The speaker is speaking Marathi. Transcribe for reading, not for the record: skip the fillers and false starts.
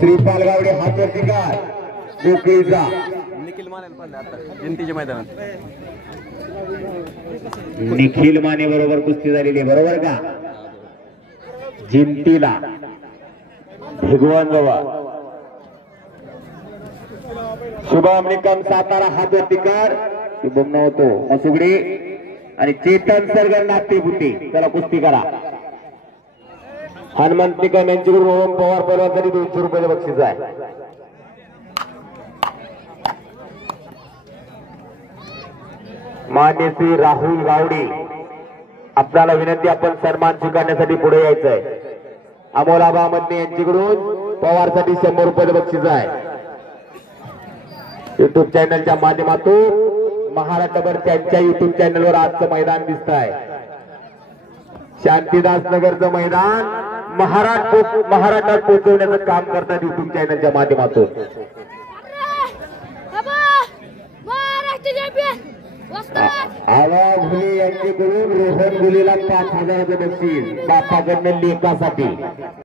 श्रीपाल गावडे हातवरती काय गोकळीचा निखिल माने पण आता जयंतीच्या मैदानात निखिल माने बरोबर कुस्ती झालेली बरोबर का जिंतीला भगवान जवळ शुभम निकम सातारा हातवरती कर शुभम नव्हतो मसुगडी आणि चेतन सरगर नाट्यभूती चला कुस्ती करा हनुमंत निकम यांच्याकडून ओम पवार पैलवानसाठी 200 रुपये बक्षीस आहे मान्य श्री राहुल गावडे आपल्याला विनंती आपण सन्मान स्वीकारण्यासाठी पुढे यायचंय अमोलाबा मध्ये यांच्याकडून पवारसाठी 100 रुपये बक्षीस आहे युट्यूब चॅनलच्या माध्यमातून महाराष्ट्रभर त्यांच्या युट्यूब चॅनलवर आजचं मैदान दिसत आहे शांतीदास नगरचं मैदान महाराष्ट्रात पोहोचवण्याचं काम करतात युट्यूब चॅनलच्या माध्यमातून आवाज घुले यांच्याकडून रोहन घुलेला 5000 बक्षीस बापाकडनं लेखासाठी